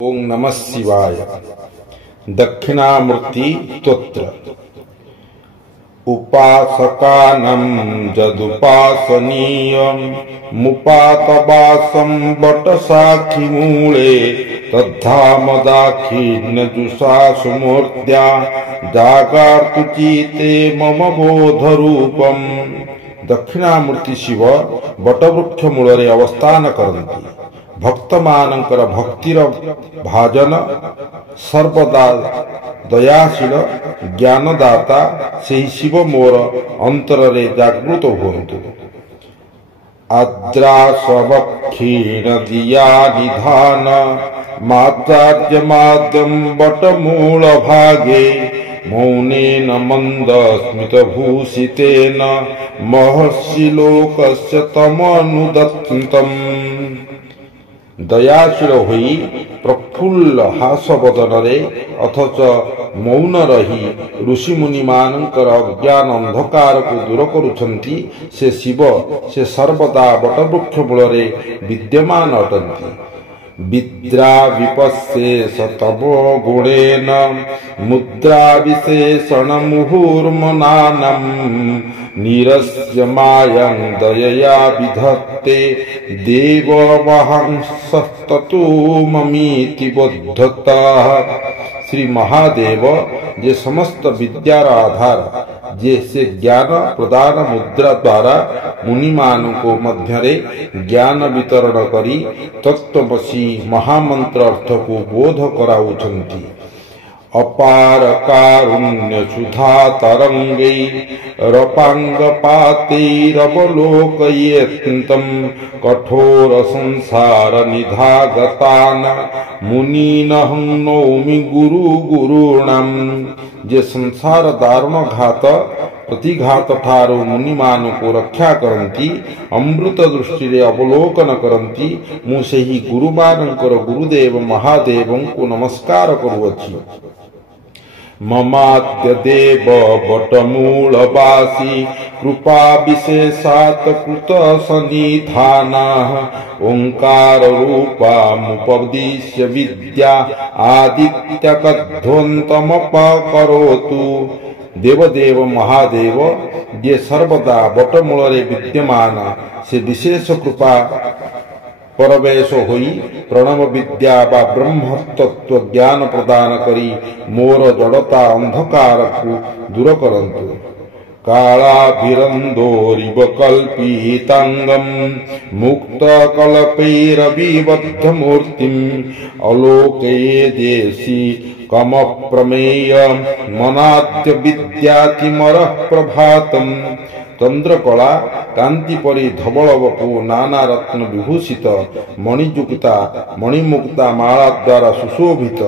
ओं नमः शिवाय। दक्षिणामूर्ति स्तोत्र। उपासकानं जदुपासनीयं मुपातवासं वटशाखिमूले तद्धाम दाक्षिण्यजुषा सुमूर्त्या जागार्तु चिते मम बोधरूपम्। दक्षिणामूर्ति शिव वटवृक्ष मूलरे अवस्थान करन्ति। भक्त मानकर भक्तिर भाजन सर्वदा दयाशील ज्ञानदाता से शिव मोर अंतर रे जागृत हुअन्तु। आद्रासवक्षीण दिया निधान माचार्यमाद्यं वटमूल भागे मौनेन मंद स्मित भूषितेन महर्षि लोकस्य तमनुदत्तम्। दयाशील होई प्रफुल्ल हास बदन अथच मौन रही ऋषि मुनि मानकर अज्ञान अंधकार को दूर करुछंती से शिव से सर्वदा वटवृक्ष मूल विद्यमान अटंती। विद्रा विपस्येष तमो गुणेन मुद्रा विशेषण मुहुर्मनानं निरस्य मायं दयया विधत्ते देवमहंसस्ततो ममीति बोद्धता। श्री महादेव जे समस्त विद्यार आधार जे से ज्ञान प्रदान मुद्रा द्वारा मुनिमान को मध्यरे ज्ञान वितरण करी तत्वमसी महामंत्र अर्थ को बोध कराउछन्ति। अपार कारुण्य सुधा तरंगे रपांग पातैरवलोकयेत्तं कठोर संसार निधागतान मुनीनहं नौमि गुरु गुरुणाम। जे संसार दारुण घात प्रतिघात ठारो मुनिमान को रक्षा करंती अमृत दृष्टि रे अवलोकन करंती मु सेही गुरुमानंकर गुरुदेव महादेवं को नमस्कार करुअछि। ममाद्य देव वटमूलवासी कृपा विशेषात् कृत सन्निधानः ओंकार रूपामुपदिश्य विद्या आदित्यकध्वन्तमपकरोतु। देवदेव महादेव जे सर्वदा वटमूल विद्यमान से विशेष कृपा परवेश होई प्रणव विद्या बा ब्रह्म तत्व ज्ञान प्रदान करी मोर जड़ता अंधकार को दूर करंतु। कालाभिरंदोरिव कल्पितांगम मुक्त कल्पैरविबद्ध मूर्तिम अलोके देशी कम प्रमेय मनाद्य विद्यातिमर प्रभातम। चंद्रकला कांति परि धवल वपु नाना रत्न विभूषित मणियुक्ता मणिमुक्ता माला द्वारा सुशोभित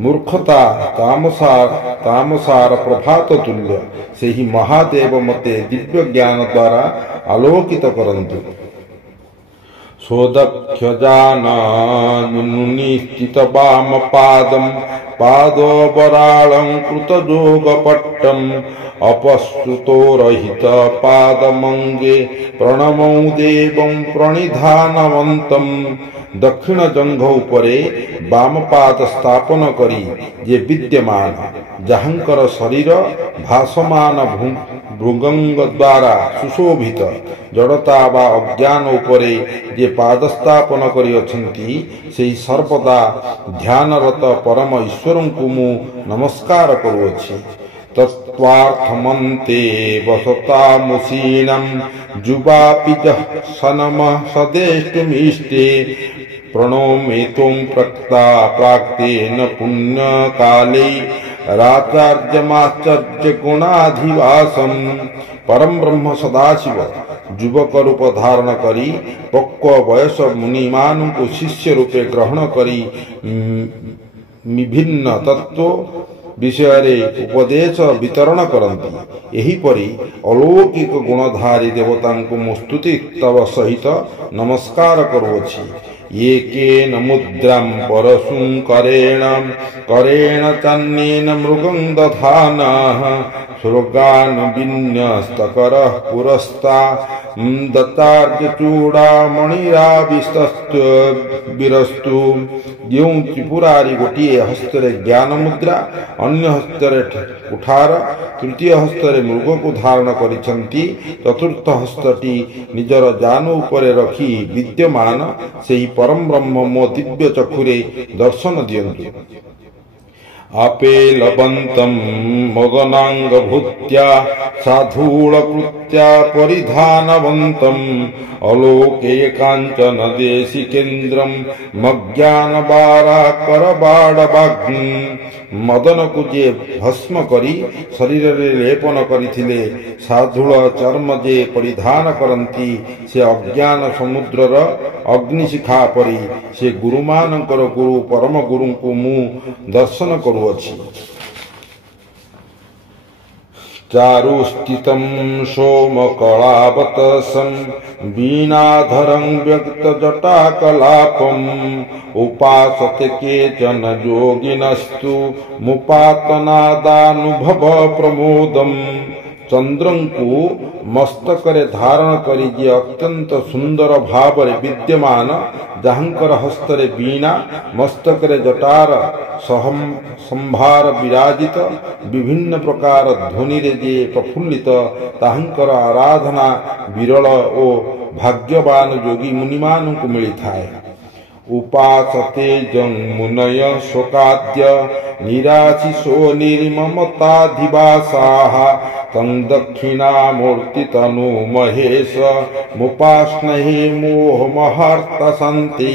मूर्खता तामसार प्रभात तुल्य से ही महादेव मते दिव्य ज्ञान द्वारा आलोकित करंतु। सोदक्षजानुनिश्चित वाम पादं पादोपरालं कृतजोगपट्टम् अपस्तुतो रहित पादमंगे प्रणमौ देवं प्रणिधानवन्तं। दक्षिण जंघ उपरे वाम पाद स्थापन करी जे विद्यमान जहांकर शरीर भासमान भृगंग द्वारा सुशोभित जड़ता बा अज्ञान उपरे जे पाद स्थापन करी अछंती सेही सर्वदा ध्यानरत परम ईश्वरं को मु नमस्कार करुअछि। तत्त्वार्थमन्ते वसतामुसीनं जुवापि सनम सदेष्टुमीष्टे प्रणोमेतुं प्रक्ता प्राक्तेन पुण्यकाले राचार्यमाचर्य गुणाधिवासं। परम ब्रह्म सदाशिव युवक रूप धारण करी पक्व वयस मुनिमान को शिष्य रूपे ग्रहण करी विभिन्न तत्व विषय उपदेश वितरण करती। यही परी अलौकिक गुणधारी देवता को मुस्तुति तव सहित नमस्कार करुअछि। ये केन मुद्रां परशुं करेण चन्नेन मृगं दधानः स्वर्गान् विन्यस्तकरः पुरस्ता दत्तार्य चूड़ामणिराविस्तस्तु बिरस्तु। ଯେଉଁ ତ୍ରିପୁରାରୀ ଗୋଟିଏ ହସ୍ତରେ ଜ୍ଞାନ ମୁଦ୍ରା, ଅନ୍ୟ ହସ୍ତରେ କୁଠାର, ତୃତୀୟ ହସ୍ତରେ ମୃଗକୁ ଧାରଣ କରିଛନ୍ତି, ଚତୁର୍ଥ ହସ୍ତଟି ନିଜର ଜାନୁ ଉପରେ ରଖି ବିଦ୍ୟମାନ ସେହି ପରମ ବ୍ରହ୍ମ ମୋ ଦିବ୍ୟ ଚକ୍ଷୁରେ ଦର୍ଶନ ଦିଅନ୍ତୁ। आपेलबन्तं मगनाङ्गभूत्या साधूलकृत्या परिधानवन्तम् अलोके काञ्चन देशिकेन्द्रं मज्ञानबाराकरबाडवाग्नि। मदन को जे भस्म करी शरीर रे लेपन करिथिले, साधूल चर्म जे परिधान करंती, से अज्ञान समुद्रर अग्निशिखा परी से गुरुमानंकर गुरु परम गुरु को मु दर्शन करुअछि। चारुस्थितं सोमकलावतसं वीणाधरं व्यक्तजटाकलापम् उपासते केचन योगिनस्तु मुपातनादानुभव प्रमोदम्। चंद्रंकु मस्तकरे धारण करी जे अत्यंत सुंदर भावरे विद्यमान, जहांकर हस्तरे वीणा, मस्तकरे जटार संभार विराजित, विभिन्न प्रकार ध्वनि रे जे प्रफुल्लित, ताहंकर आराधना विरल ओ भाग्यवान योगी मुनिमान को मिली थाए। उपासते जं मुनय शोकाद्य निराशिषो निर्ममताधिवासाः तं दक्षिणामूर्ति तनु महेश मुपास्महे मोहमहर्तसन्ति।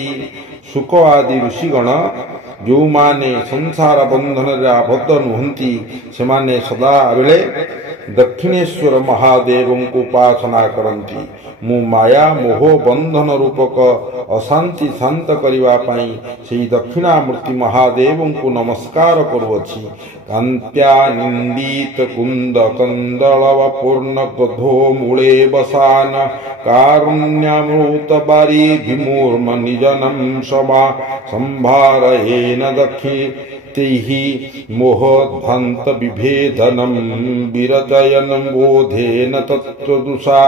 शुक आदि ऋषिगण जो माने संसार बंधन आबद्ध नुहंती, सेमाने सदा बेले दक्षिणेश्वर महादेव को उपासना करंती। मु माया मोह बंधन रूपक अशांति शांत करिवा पाई सेही दक्षिणामूर्ति महादेव को नमस्कार करुअछि। कांत्या निंदित कुंद कंदलव पूर्ण क्रोधो मूले बसान कारुण्यामृत बारी विमूर्म निजनम समा संभारयेन दक्षिणैहि मोहध्वंत विभेदनं विरचयनं बोधेन तत्त्वदुषा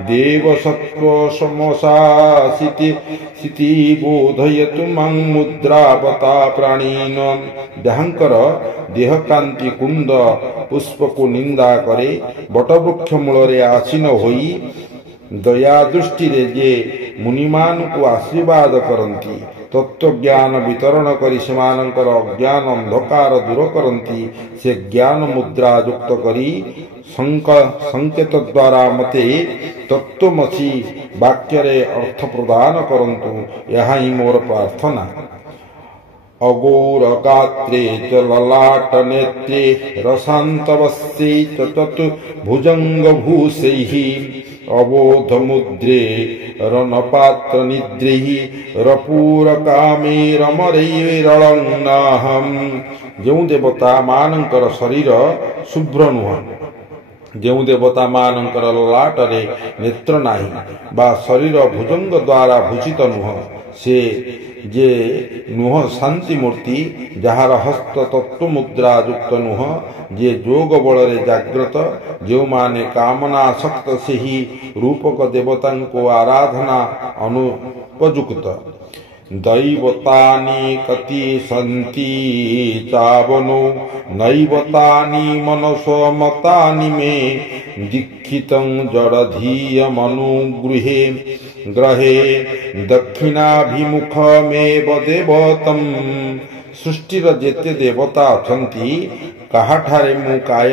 देव सत्व समसासिति सिति बोधयतु मं मुद्रावता प्राणीन। जहांकर देह कांति कुंद पुष्प को निंदा करे, बटवृक्ष मूल आसीन होई दया दृष्टि रे जे मुनिमान को आशीर्वाद करंती, तत्व ज्ञान वितरण करी सेमानंकर अज्ञान अंधकार दूर करंती, से ज्ञान मुद्रा युक्त करी संकेत द्वारा मते तत्वमसि वाक्यरे अर्थ प्रदान करंतु। यह ही मोर प्रार्थना। अगोर गात्रे च ललाट नेत्रे रसान्तवस्ये च चतुर्भुजंग भूषैः अबोध मुद्रे रनपात्र निद्रैः रपूर कामे रमरैरलग्नाहम्। जो देवता मानंकर शरीर शुभ्र नुह, जो देवता मानंकर ललाटरे नेत्र नाही बा शरीर भुजंग द्वारा भूषित नुह, से जे नुह शांति मूर्ति, जार हस्त तत्व मुद्रा युक्त नुह, जे जोग बल जाग्रत, जो माने कामनासक्त से ही रूपक देवता को आराधना अनुपयुक्त। दैवतानि कति सन्ति चावनो नैवतानि मनसो मतानि मे दीक्षितं जडधीयमनुगृहे ग्रहे दक्षिणाभिमुखमेव देवतं। सृष्टिर जेते देवता अछंती, काहाठारे मु काय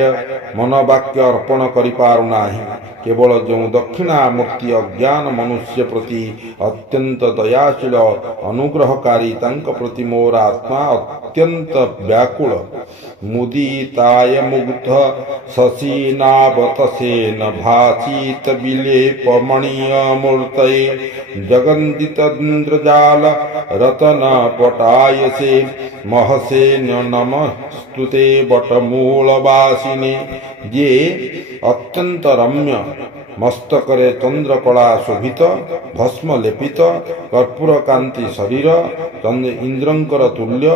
मन वाक्य अर्पण करि पारु नाही। केवल जो दक्षिणामूर्ति अज्ञान मनुष्य प्रति अत्यंत दयाशील अनुग्रहकारी, तांक प्रति मोर आत्मा अत्यंत व्याकुल। मुदिताय मुग्ध शशीनावतसेन भासीत विलेपमणीय मूर्तये जगन्दितन्द्रजाल रतन पटायसे महसे नमस्तुते बटमूलवासिने। जे अत्यंत रम्य मस्तकरे चंद्रकला शोभित भस्म लेपित कर्पूर कांति शरीर इंद्रंकर तुल्य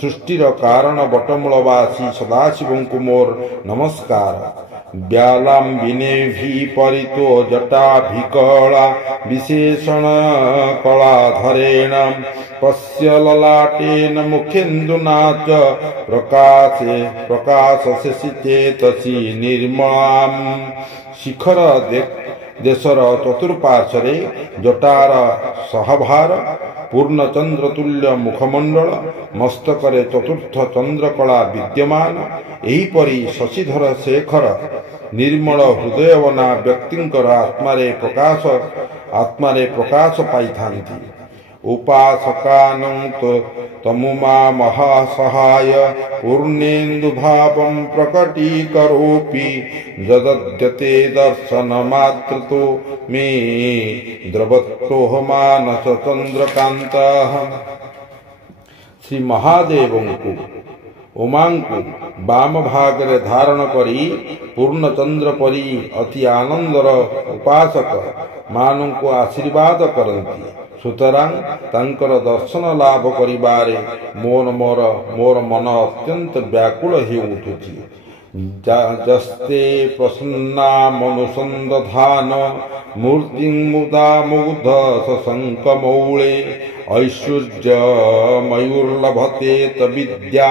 सृष्टिर कारण बटमूलवासी सदाशिव को मोर नमस्कार। व्यालाम्बिनेभिः परितो जटाभिकला विशेषण कलाधरेण पश्य ललाटेन मुखेन्दुना च प्रकाशसे चेतसि निर्मलाम्। शिखर देशर चतुर्पार्श्वरे जटार सहभार पूर्णचंद्र तुल्य मुखमंडल मस्तकरे चतुर्थ चंद्रकला विद्यमान। एहीपरि शशिधर शेखर निर्मल हृदयवना व्यक्तिंकर आत्मारे प्रकाश पाइथांती। उपासकानं तमुमा महासहाय पूर्णेन्दुभावं प्रकटीकरोपि जदद्यते दर्शनमात्रतो मे द्रवत्तोह मानस चंद्रकांतः। श्री महादेव को उमांकु बाम भागरे धारण करी पूर्णचंद्र परी अति आनंदर उपासक मानंकु आशीर्वाद करंती। सुतरां तांकर दर्शन लाभ करिबारे मोर मन अत्यंत व्याकुल ही उठुची। जस्ते प्रसन्ना मनुसंदधान मूर्ति मुदा मुग्ध सशंक मौले ऐश्वर्य मयूर्लभते तविद्या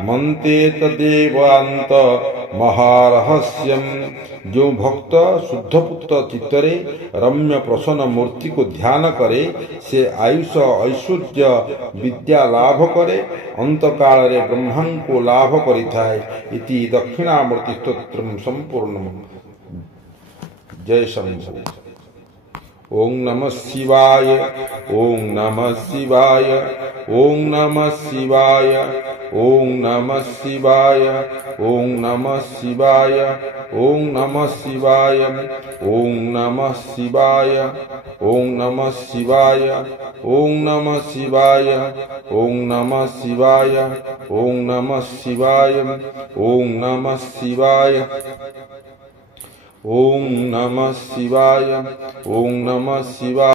मंते तदेवांत महारहस्यम। जो भक्त शुद्धपुत्र चित्तरे रम्य प्रसन्न मूर्ति को ध्यान करे से आयुष ऐश्वर्य विद्या लाभ करे अंत काल रे ब्रह्मां को लाभ करिथाय। इति दक्षिणामूर्ति स्तोत्रम संपूर्णम। जय शंभु। ओं नमः शिवाय ओं नमः शिवाय ओं नमः शिवाय ओं नमः शिवाय ओं नमः शिवाय ओं नमः शिवाय ओं नमः शिवाय ओं नमः शिवाय ओं नमः शिवाय ओं नमः शिवाय ओं नमः शिवाय ओं नमः शिवाय ओं नमः शिवाय ओं नमः शिवाय।